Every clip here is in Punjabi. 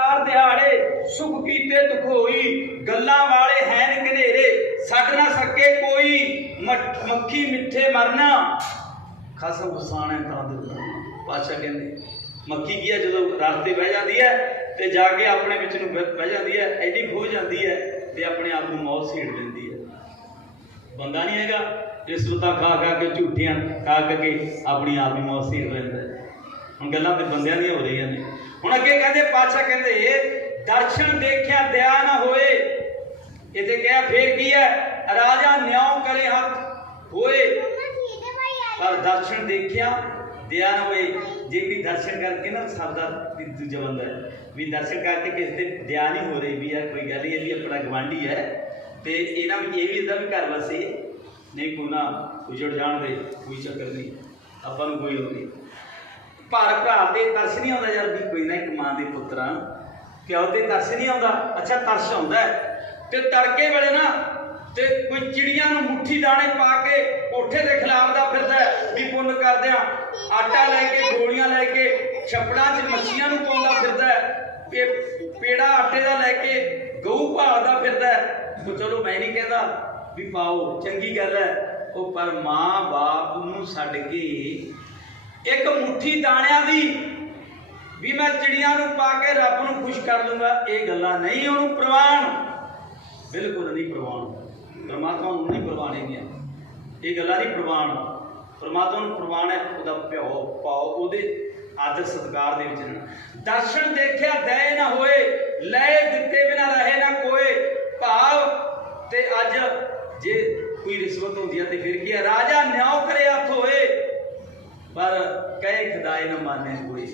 ਚਾਰ ਦਿਹਾੜੇ, ਸੁਖ ਕੀਤੇ ਦੁਖੋਈ ਗੱਲਾਂ ਵਾਲੇ ਹੈਨ ਘਨੇਰੇ। ਛੱਡ ਨਾ ਸਕੇ ਕੋਈ। ਮੱਖੀ ਮਿੱਠੇ ਮਰਨਾ। ਖਸਮ ਫਸਾਣਾ ਤਾਂ ਦੇ ਪਾਸ਼ਾ ਕਹਿੰਦੇ, ਮੱਖੀ ਕੀ ਹੈ? ਜਦੋਂ ਰਸਤੇ ਬਹਿ ਜਾਂਦੀ ਹੈ ਤੇ ਜਾ ਕੇ ਆਪਣੇ ਵਿੱਚ ਨੂੰ ਬਹਿ ਜਾਂਦੀ ਹੈ, ਐਡੀ ਖੋ ਜਾਂਦੀ ਹੈ ਤੇ ਆਪਣੇ ਆਪ ਨੂੰ ਮੌਤ ਛੇੜ ਲੈਂਦੀ ਹੈ। ਬੰਦਾ ਨਹੀਂ ਹੈਗਾ ਰਿਸ਼ਵਤਾਂ ਖਾ ਖਾ ਕੇ ਝੂਠੀਆਂ ਖਾ ਖਾ ਕੇ ਆਪਣੀ ਆਪ ਹੀ ਮੌਤ ਛੇੜ ਲੈਂਦਾ ਹੈ। ਹੁਣ ਗੱਲਾਂ ਤੇ ਬੰਦਿਆਂ ਦੀਆਂ ਹੋ ਰਹੀਆਂ ਨੇ। ਹੁਣ ਅੱਗੇ ਕਹਿੰਦੇ, ਪਾਤਸ਼ਾਹ ਕਹਿੰਦੇ, ਦਰਸ਼ਨ ਦੇਖਿਆ, ਦਇਆ ਨਾ ਹੋਏ। ਇਹਦੇ ਕਿਹਾ, ਫੇਰ ਕੀ ਹੈ? ਰਾਜਾ ਨਿਉ ਕਰੇ ਹੱਥ। ਹੋਏ। ਪਰ ਦਰਸ਼ਨ ਦੇਖਿਆ, ਦਇਆ ਨਾ ਹੋਏ। ਜੇ ਵੀ ਦਰਸ਼ਨ ਕਰਕੇ ਨਾ ਸਰਦਾ ਦੂਜਾ ਬੰਦਾ ਵੀ ਦਰਸ਼ਨ ਕਰਕੇ ਕਿਸੇ ਤੇ ਦਇਆ ਨਹੀਂ ਹੋ ਰਹੀ ਵੀ ਯਾਰ ਕੋਈ ਗੱਲ ਨਹੀਂ ਇਹ ਵੀ ਆਪਣਾ ਗਵਾਂਢੀ ਹੈ। ਤੇ ਇਹਨਾਂ ਵੀ, ਇਹ ਵੀ ਇਦਾਂ ਵੀ ਘਰ ਵਸੇ ਨਹੀਂ ਕੋਈ ਉਜੜ ਜਾਣ ਦੇ ਕੋਈ ਚੱਕਰ ਨਹੀਂ। ਆਪਾਂ ਨੂੰ ਕੋਈ ਨਹੀਂ। ਭਰ ਭਰਾ ਤੇ ਤਰਸ ਨਹੀਂ ਆਉਂਦਾ ਯਾਰ ਵੀ ਕੋਈ ਨਾ ਇੱਕ ਮਾਂ ਦੇ ਪੁੱਤਰਾਂ ਪਿਓ ਤੇ ਤਰਸ ਨਹੀਂ ਆਉਂਦਾ। ਅੱਛਾ, ਤਰਸ ਆਉਂਦਾ ਤੇ ਤੜਕੇ ਵੇਲੇ ਨਾ ਤੇ ਕੋਈ ਚਿੜੀਆਂ ਨੂੰ ਮੁੱਠੀ ਦਾਣੇ ਪਾ ਕੇ ਕੋਠੇ ਦੇ ਖਿਲਾਫਦਾ ਫਿਰਦਾ ਵੀ ਪੁੰਨ ਕਰਦਿਆਂ ਆਟਾ ਲੈ ਕੇ, ਗੋਲੀਆਂ ਲੈ ਕੇ, ਛੱਪੜਾਂ 'ਚ ਮੱਛੀਆਂ ਨੂੰ ਪਾਉਂਦਾ ਫਿਰਦਾ ਇਹ ਪੇੜਾ ਆਟੇ ਦਾ ਲੈ ਕੇ ਗਊ ਭਾਲਦਾ ਫਿਰਦਾ ਹੈ। ਚਲੋ ਮੈਂ ਨਹੀਂ ਕਹਿੰਦਾ ਵੀ ਪਾਓ, ਚੰਗੀ ਗੱਲ ਹੈ। ਉਹ ਪਰ ਮਾਂ ਬਾਪ ਨੂੰ ਛੱਡ ਕੇ ਇੱਕ ਮੁੱਠੀ ਦਾਣਿਆਂ ਦੀ ਵੀ ਮੈਂ ਚਿੜੀਆਂ ਨੂੰ ਪਾ ਕੇ ਰੱਬ ਨੂੰ ਖੁਸ਼ ਕਰ ਦੂੰਗਾ ਇਹ ਗੱਲਾਂ ਨਹੀਂ ਉਹਨੂੰ ਪ੍ਰਵਾਨ। ਬਿਲਕੁਲ ਨਹੀਂ ਪ੍ਰਵਾਨ। ਪਰਮਾਤਮਾ ਨੂੰ ਨਹੀਂ ਪ੍ਰਵਾਨ ਹੈਗੀਆਂ। ਇਹ ਗੱਲਾਂ ਨਹੀਂ ਪ੍ਰਵਾਨ। ਪਰਮਾਤਮਾ ਨੂੰ ਪ੍ਰਵਾਨ ਹੈ, ਉਹਦਾ ਪਿਓ ਪਾਓ, ਉਹਦੇ ਆਦਰ ਸਤਕਾਰ ਦੇ ਵਿੱਚ ਰਹਿਣਾ। ਦਰਸ਼ਨ ਦੇਖਿਆ ਦਏ ਨਾ ਹੋਏ ਲੈ ਦਿੱਤੇ ਬਿਨਾ ਰਹੇ ਨਾ ਕੋਏ। ਭਾਵ ਤੇ ਅੱਜ ਜੇ ਕੋਈ ਰਿਸ਼ਵਤ ਹੁੰਦੀ ਹੈ ਤੇ ਫਿਰ ਕੀ ਹੈ ਰਾਜਾ ਨਿਉ ਕਰੇ ਹੱਥ ਹੋਏ ਪਰ ਕਹੇ ਖੁਦਾਏ ਨਾ ਮਾਨੇ ਕੋਈ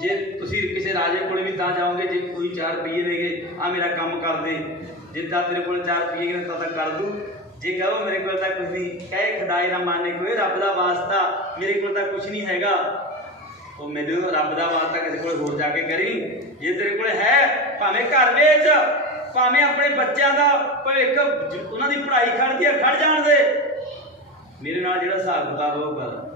ਜੇ ਤੁਸੀਂ ਕਿਸੇ ਰਾਜੇ ਕੋਲੇ ਵੀ ਤਾਂ ਜਾਓਗੇ, ਜੇ ਕੋਈ 4 ਰੁਪਏ ਦੇਗੇ ਆ ਮੇਰਾ ਕੰਮ ਕਰ ਦੇ। ਜਿੱਦਾਂ ਤੇਰੇ ਕੋਲ 4 ਰੁਪਏ ਨੇ, ਤਾਂ ਕਰ ਦੂ। ਜੇ ਕਹੋ ਮੇਰੇ ਕੋਲ ਤਾਂ ਕੁਝ ਨਹੀਂ, ਕਹੇ ਖੁਦਾਏ ਨਾ ਮਾਨੇ ਕੋਈ ਰੱਬ ਦਾ ਵਾਸਤਾ, ਮੇਰੇ ਕੋਲ ਤਾਂ ਕੁਝ ਨਹੀਂ ਹੈਗਾ। ਉਹ ਮੈਨੂੰ ਰੱਬ ਦਾ ਵਾਸਤਾ ਕਿਸੇ ਕੋਲ ਹੋਰ ਜਾ ਕੇ ਕਰੀ। ਜੇ ਤੇਰੇ ਕੋਲ ਹੈ, ਭਾਵੇਂ ਘਰ ਵਿੱਚ, ਭਾਵੇਂ ਆਪਣੇ ਬੱਚਿਆਂ ਦਾ ਭਵਿੱਖ ਉਹਨਾਂ ਦੀ ਪੜ੍ਹਾਈ ਖੜਦੀ ਆ ਖੜ ਜਾਣ ਦੇ। ਮੇਰੇ ਨਾਲ ਜਿਹੜਾ ਹਿਸਾਬ ਕਿਤਾਬ ਹੋਊਗਾ